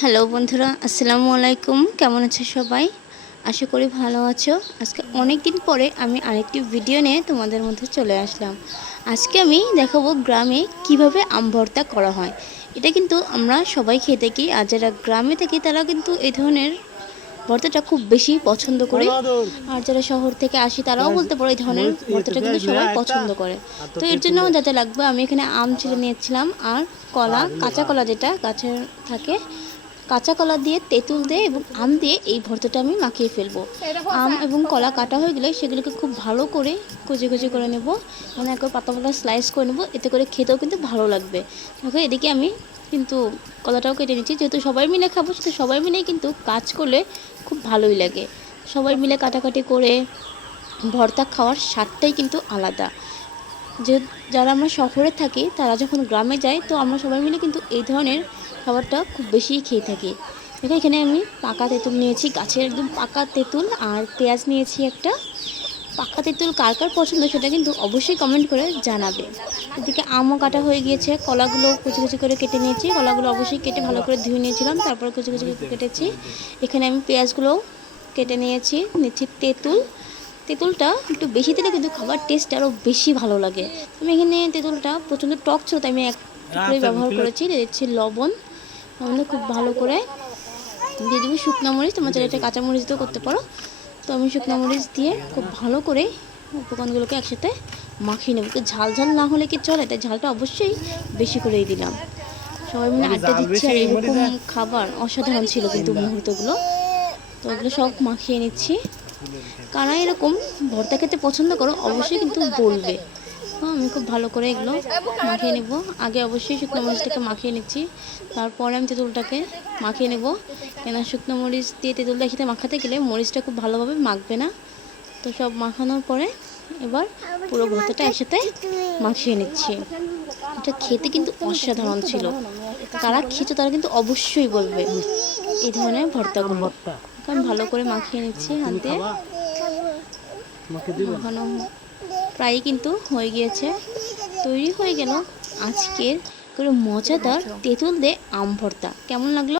Hello বন্ধুরা, আসসালামু আলাইকুম। কেমন আছো সবাই? আশা করি ভালো আছো। আজকে অনেক দিন পরে আমি আরেকটি ভিডিও নিয়ে তোমাদের মধ্যে চলে আসলাম। আজকে আমি দেখাবো গ্রামে কিভাবে আম ভর্তা করা হয়। এটা কিন্তু আমরা সবাই খেয়ে থাকি, আর যারা গ্রামে থাকি তারা কিন্তু এই ধরনের ভর্তাটা খুব বেশি পছন্দ করি। আর যারা শহর থেকে আসি তারাও বলতে পারো এই ধরনের ভর্তাটা কিন্তু সবাই পছন্দ করে। তো এর জন্য যা যা লাগবে, আমি এখানে আম ছিলে নিয়েছিলাম আর কলা, কাঁচা কলা যেটা গাছের থাকে, কাঁচা কলা দিয়ে, তেঁতুল দিয়ে এবং আম দিয়ে এই ভর্তাটা আমি মাখিয়ে ফেলবো। আম এবং কলা কাটা হয়ে গেলে সেগুলোকে খুব ভালো করে কুচি কুচি করে নেব, মানে একবার পাতা পাতা স্লাইস করে নেব, এতে করে খেতেও কিন্তু ভালো লাগবে। দেখো এদিকে আমি কিন্তু কলাটাও কেটে নিচ্ছি, যেহেতু সবাই মিলে খাবো সেহেতু সবাই মিলেই কিন্তু কাজ করলে খুব ভালোই লাগে। সবাই মিলে কাটাকাটি করে ভর্তা খাওয়ার স্বাদটাই কিন্তু আলাদা। যে যারা আমরা শহরে থাকি তারা যখন গ্রামে যায়, তো আমরা সবাই মিলে কিন্তু এই ধরনের খাবারটা খুব বেশিই খেয়ে থাকি। দেখো এখানে আমি পাকা তেঁতুল নিয়েছি, গাছের একদম পাকা তেঁতুল, আর পেঁয়াজ নিয়েছি একটা। পাকা তেঁতুল কার কার পছন্দ সেটা কিন্তু অবশ্যই কমেন্ট করে জানাবে। এদিকে আমও কাটা হয়ে গিয়েছে, কলাগুলো কুচি কুচি করে কেটে নিয়েছি। কলাগুলো অবশ্যই কেটে ভালো করে ধুয়ে নিয়েছিলাম, তারপর কুচি কুচি করে কেটেছি। এখানে আমি পেঁয়াজগুলোও কেটে নিচ্ছি তেঁতুল। তেঁতুলটা একটু বেশি দিলে কিন্তু খাবার টেস্ট আরও বেশি ভালো লাগে। আমি এখানে তেঁতুলটা প্রচণ্ড টক ছিল, তাই আমি এক টুকরোই ব্যবহার করেছি। দিচ্ছি লবণ, লবণটা খুব ভালো করে দিয়ে দেবো। শুকনো মরিচ, তোমার চাইলে এটা কাঁচা মরিচ দিয়েও করতে পারো। তো আমি শুকনো মরিচ দিয়ে খুব ভালো করে উপকরণগুলোকে একসাথে মাখিয়ে নেব। তো ঝাল ঝাল না হলে কি চলে, তাই ঝালটা অবশ্যই বেশি করেই দিলাম। সবাই মিলে আড্ডা দিচ্ছি আর এরকম খাবার অসাধারণ ছিল কিন্তু মুহূর্তগুলো। তো এগুলো সব মাখিয়ে নিচ্ছি। কারা এরকম ভর্তা খেতে পছন্দ করো অবশ্যই কিন্তু বলবে। হ্যাঁ, আমি খুব ভালো করে এগুলো মাখিয়ে নেব। আগে অবশ্যই শুকনো মরিচটাকে মাখিয়ে নিচ্ছি, তারপরে আমি তেঁতুলটাকে মাখিয়ে নেব। কেন শুকনো মরিচ দিয়ে তেঁতুলটা একসাথে মাখাতে গেলে মরিচটা খুব ভালোভাবে মাখবে না। তো সব মাখানোর পরে এবার পুরো ভর্তাটা একসাথে মাখিয়ে নিচ্ছি। এটা খেতে কিন্তু অসাধারণ ছিল। কারা খেয়েছো তারা কিন্তু অবশ্যই বলবে এই ধরনের ভর্তাগুলো। আমি ভালো করে মাখিয়ে নিচ্ছি হাত দিয়ে। মাখানো প্রায় কিন্তু হয়ে গিয়েছে। তৈরি হয়ে গেল আজকের পুরো মজাদার তেঁতুল দিয়ে আম ভর্তা। কেমন লাগলো?